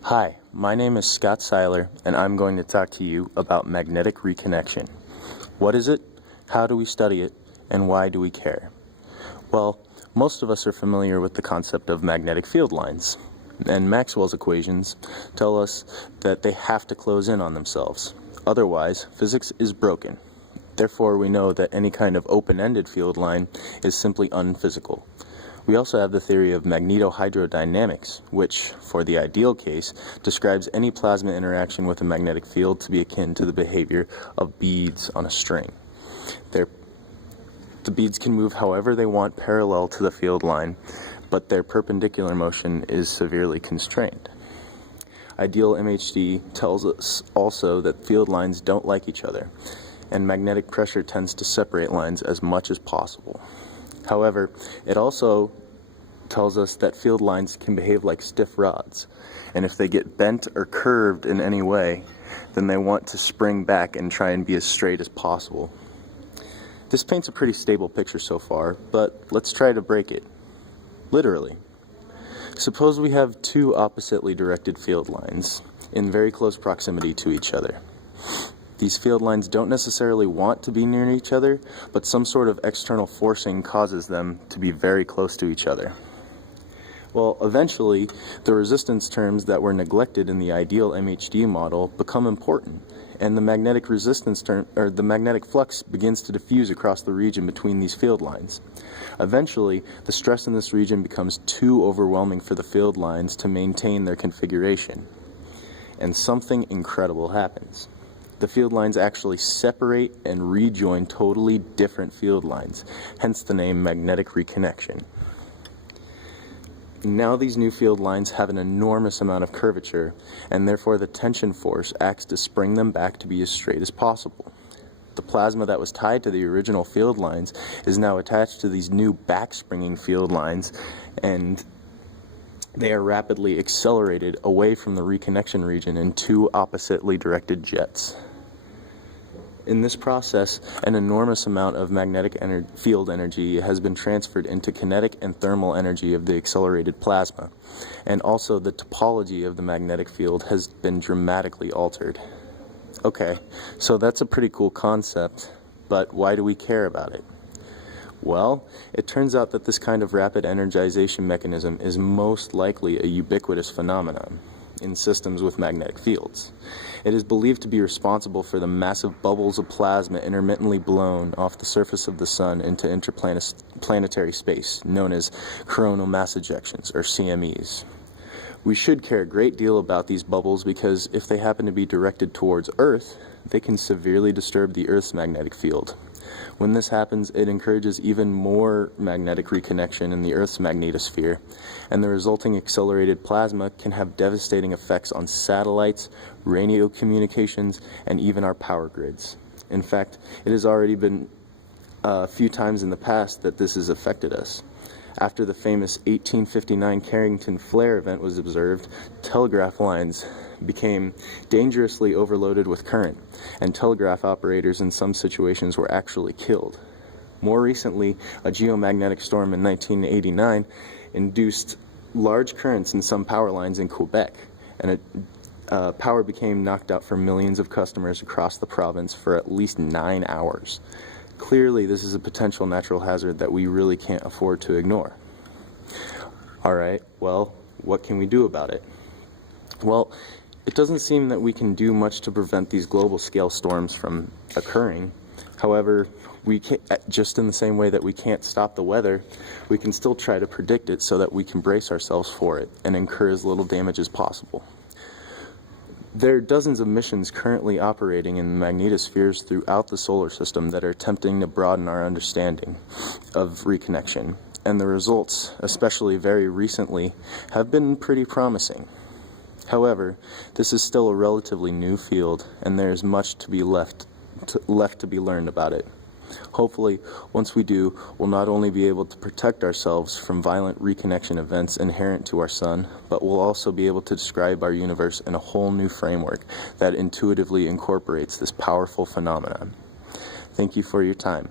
Hi, my name is Scott Seiler, and I'm going to talk to you about magnetic reconnection. What is it? How do we study it? And why do we care? Well, most of us are familiar with the concept of magnetic field lines, and Maxwell's equations tell us that they have to close in on themselves. Otherwise, physics is broken. Therefore, we know that any kind of open-ended field line is simply unphysical. We also have the theory of magnetohydrodynamics, which, for the ideal case, describes any plasma interaction with a magnetic field to be akin to the behavior of beads on a string. The beads can move however they want parallel to the field line, but their perpendicular motion is severely constrained. Ideal MHD tells us also that field lines don't like each other, and magnetic pressure tends to separate lines as much as possible. However, it also tells us that field lines can behave like stiff rods, and if they get bent or curved in any way, then they want to spring back and try and be as straight as possible. This paints a pretty stable picture so far, but let's try to break it. Literally. Suppose we have two oppositely directed field lines in very close proximity to each other. These field lines don't necessarily want to be near each other, but some sort of external forcing causes them to be very close to each other. Well, eventually, the resistance terms that were neglected in the ideal MHD model become important, and the magnetic resistance the magnetic flux begins to diffuse across the region between these field lines. Eventually, the stress in this region becomes too overwhelming for the field lines to maintain their configuration, and something incredible happens. The field lines actually separate and rejoin totally different field lines, hence the name magnetic reconnection. Now these new field lines have an enormous amount of curvature, and therefore the tension force acts to spring them back to be as straight as possible. The plasma that was tied to the original field lines is now attached to these new back-springing field lines, and they are rapidly accelerated away from the reconnection region in two oppositely directed jets. In this process, an enormous amount of magnetic field energy has been transferred into kinetic and thermal energy of the accelerated plasma, and also the topology of the magnetic field has been dramatically altered. Okay, so that's a pretty cool concept, but why do we care about it? Well, it turns out that this kind of rapid energization mechanism is most likely a ubiquitous phenomenon in systems with magnetic fields. It is believed to be responsible for the massive bubbles of plasma intermittently blown off the surface of the sun into interplanetary space, known as coronal mass ejections, or CMEs. We should care a great deal about these bubbles because if they happen to be directed towards Earth, they can severely disturb the Earth's magnetic field. When this happens, it encourages even more magnetic reconnection in the Earth's magnetosphere, and the resulting accelerated plasma can have devastating effects on satellites, radio communications, and even our power grids. In fact, it has already been a few times in the past that this has affected us. After the famous 1859 Carrington flare event was observed, telegraph lines became dangerously overloaded with current, and telegraph operators in some situations were actually killed. More recently, a geomagnetic storm in 1989 induced large currents in some power lines in Quebec, and power became knocked out for millions of customers across the province for at least 9 hours. Clearly, this is a potential natural hazard that we really can't afford to ignore. Alright, well, what can we do about it? Well, it doesn't seem that we can do much to prevent these global scale storms from occurring. However, we can't, just in the same way that we can't stop the weather, we can still try to predict it so that we can brace ourselves for it and incur as little damage as possible. There are dozens of missions currently operating in magnetospheres throughout the solar system that are attempting to broaden our understanding of reconnection, and the results, especially very recently, have been pretty promising. However, this is still a relatively new field, and there is much to be left to be learned about it. Hopefully, once we do, we'll not only be able to protect ourselves from violent reconnection events inherent to our sun, but we'll also be able to describe our universe in a whole new framework that intuitively incorporates this powerful phenomenon. Thank you for your time.